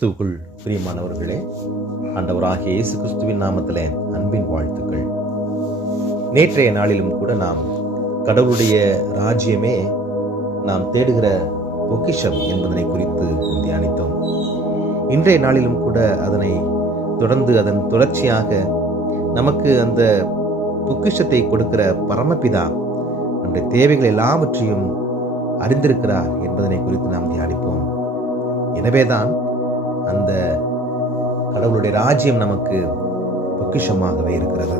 கிறிஸ்துவுக்குள் பிரியமானவர்களே, ஆண்டவராகிய இயேசு கிறிஸ்துவின் நாமத்திலே அன்பின் வாழ்த்துக்கள். நேற்றைய நாளிலும் கூட நாம் கடவுளுடைய ராஜ்யமே நாம் தேடுகிற பொக்கிஷம் என்பதனை குறித்து தியானித்தோம். இன்றைய நாளிலும் கூட அதனை தொடர்ந்து அதன் தொடர்ச்சியாக நமக்கு அந்த பொக்கிஷத்தை கொடுக்கிற பரமபிதா நம்முடைய தேவைகள் எல்லாவற்றையும் அறிந்திருக்கிறார் என்பதனை குறித்து நாம் தியானிப்போம். எனவேதான் அந்த கடவுளுடைய ராஜ்யம் நமக்கு பொக்கிஷமாகவே இருக்கிறது.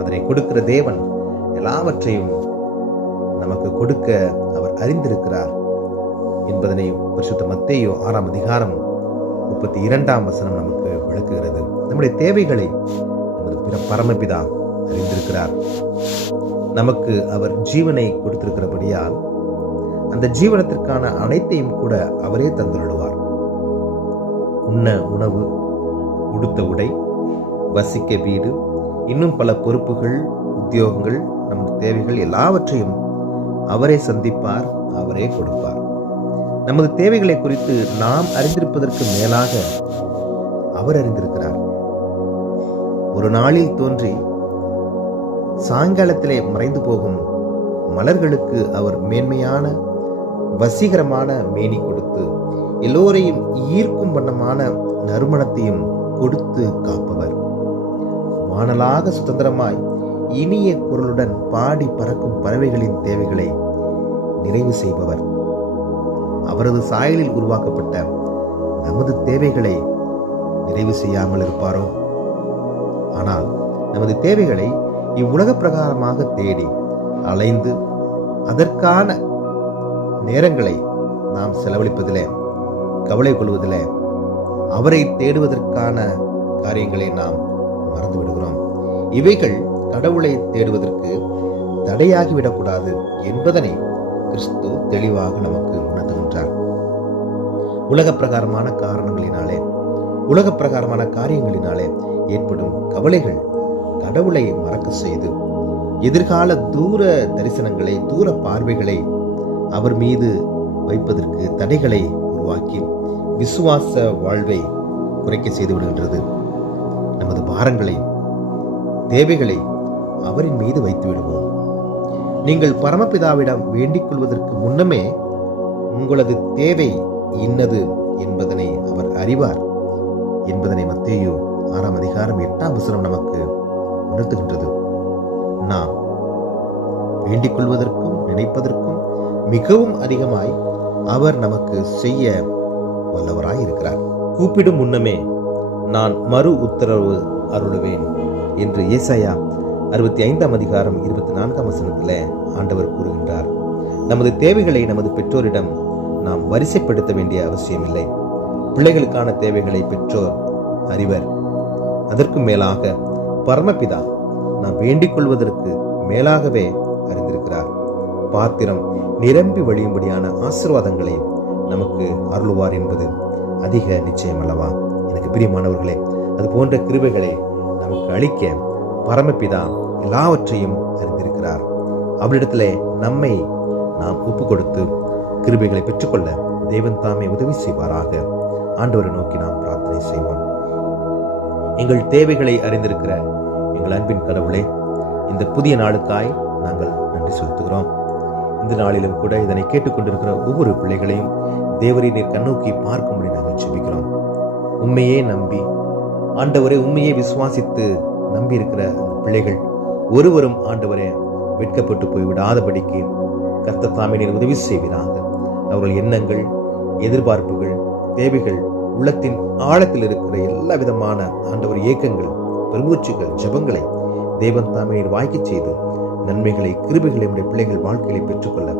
அதனை கொடுக்கிற தேவன் எல்லாவற்றையும் நமக்கு கொடுக்க அவர் அறிந்திருக்கிறார் என்பதனை பரிசுத்த மத்தேயு 6 அதிகாரம் 32 நமக்கு விளக்குகிறது. நம்முடைய தேவைகளை நமது பரமபிதா அறிந்திருக்கிறார். நமக்கு அவர் ஜீவனை கொடுத்திருக்கிறபடியால் அந்த ஜீவனத்திற்கான அனைத்தையும் கூட அவரே தந்துள்ளுவார். உண்ண உணவு, உடுத்த உடை, வசிக்க வீடு, இன்னும் பல பொறுப்புகள், உத்தியோகங்கள், நமது தேவைகள் எல்லாவற்றையும் அவரே சந்திப்பார், அவரே கொடுப்பார். நமது தேவைகளை குறித்து நாம் அறிந்திருப்பதற்கு மேலாக அவர் அறிந்திருக்கிறார். ஒரு நாளில் தோன்றி சாயங்காலத்திலே மறைந்து போகும் மலர்களுக்கு அவர் மேன்மையான வசீகரமான மேனி கொடுத்து எல்லோரையும் ஈர்க்கும் வண்ணமான நறுமணத்தையும் கொடுத்து காப்பவர். வானலாக சுதந்திரமாய் இனிய குரலுடன் பாடி பறக்கும் பறவைகளின் தேவைகளை நிறைவு செய்பவர். அவரது சாயலில் உருவாக்கப்பட்ட நமது தேவைகளை நிறைவு செய்யாமல் இருப்பாரோ? ஆனால் நமது தேவைகளை இவ்வுலக பிரகாரமாக தேடி அலைந்து அதற்கான நேரங்களை நாம் செலவழிப்பதிலே, கவலை கொள்வதிலே, அவரை தேடுவதற்கான காரியங்களை நாம் மறந்து விடுகிறோம். இவைகள் கடவுளை தேடுவதற்கு தடையாகிவிடக்கூடாது என்பதனை கிறிஸ்து தெளிவாக நமக்கு உணர்த்துகின்றார். உலக பிரகாரமான காரணங்களினாலே, உலக பிரகாரமான காரியங்களினாலே ஏற்படும் கவலைகள் கடவுளை மறக்க செய்து எதிர்கால தூர தரிசனங்களை, தூர பார்வைகளை அவர் மீது வைப்பதற்கு தடைகளை உருவாக்கி விசுவாச வாழ்வை குறைக்க செய்து விடுகின்றது. நமது பாரங்களை, தேவைகளை அவரின் மீது வைத்து விடுவோம். நீங்கள் பரமபிதாவிடம் வேண்டிக் கொள்வதற்கு முன்னமே உங்களது தேவை இன்னது என்பதனை அவர் அறிவார் என்பதனை மத்தேயு 6 அதிகாரம் 8 நமக்கு உணர்த்துகின்றது. நாம் வேண்டிக் கொள்வதற்கும் நினைப்பதற்கும் மிகவும் அதிகமாய் அவர் நமக்கு செய்ய வல்லவராய் இருக்கிறார். கூப்பிடும் முன்னமே நான் மறு உத்தரவு அருளுவேன் என்று ஏசாயா 65 அதிகாரம் 24 ஆண்டவர் கூறுகின்றார். நமது தேவைகளை நமது பெற்றோரிடம் நாம் வரிசைப்படுத்த வேண்டிய அவசியமில்லை. பிள்ளைகளுக்கான தேவைகளை பெற்றோர் அறிவர். அதற்கும் மேலாக பரமபிதா நாம் வேண்டிக் கொள்வதற்கு மேலாகவே அறிந்திருக்கிறார். பாத்திரம் நிரம்பி வழியும்படியான ஆசீர்வாதங்களை நமக்கு அருளுவார் என்பது அதிக நிச்சயம் அல்லவா? எனக்கு பிரியமானவர்களே, அது போன்ற கிருபைகளை நமக்கு அளிக்க பரமபிதா எல்லாவற்றையும் அறிந்திருக்கிறார். அவரிடத்திலே நம்மை நாம் ஒப்பு கொடுத்து கிருபைகளை பெற்றுக்கொள்ள தேவன் தாமே உதவி செய்வாராக. ஆண்டவரை நோக்கி நாம் பிரார்த்தனை செய்வோம். எங்கள் தேவைகளை அறிந்திருக்கிற எங்கள் அன்பின் கடவுளே, இந்த புதிய நாளுக்காய் நாங்கள் நன்றி செலுத்துகிறோம். இந்த நாளிலும் கூட இதனை கேட்டுக்கொண்டிருக்கிற ஒவ்வொரு பிள்ளைகளையும் தேவரை நீர் கண்ணோக்கி பார்க்கும்படி நாங்கள் ஜெபிக்கிறோம். உண்மையே நம்பி, ஆண்டவரை உண்மையே விசுவாசித்து நம்பி இருக்கிற அந்த பிள்ளைகள் ஒருவரும் ஆண்டவரே வெட்கப்பட்டு போய்விடாதபடிக்கு கர்த்தர் தாமே நீர் உதவி செய்வீராக. அவர்கள் எண்ணங்கள், எதிர்பார்ப்புகள், தேவைகள், உள்ளத்தின் ஆழத்தில் இருக்கிற எல்லா விதமான ஆண்டவர் ஏக்கங்கள், பெருமூச்சுகள், ஜெபங்களை தேவன் தாமே நீர் வாய்க்க செய்து நன்மைகளை, கிருபைகளை உடைய பிள்ளைகள் வாழ்க்கையை பெற்றுக்கொள்ள,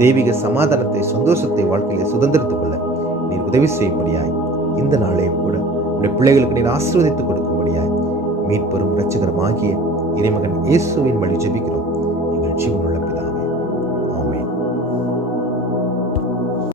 தெய்வீக சமாதானத்தை, சந்தோஷத்தை வாழ்க்கையை சுதந்திரத்துக் கொள்ள நீர் உதவி செய்யும்படியாய் இந்த நாளையும் கூட உடைய பிள்ளைகளுக்கு நீர் ஆசீர்வதித்துக் கொடுக்கும்படியாய் மீட்பெரும் இரட்சகரும் ஆகிய இறைமகன் இயேசுவின் வழி ஜெபிக்கிறோம் எங்கள் ஜீவனுள்ள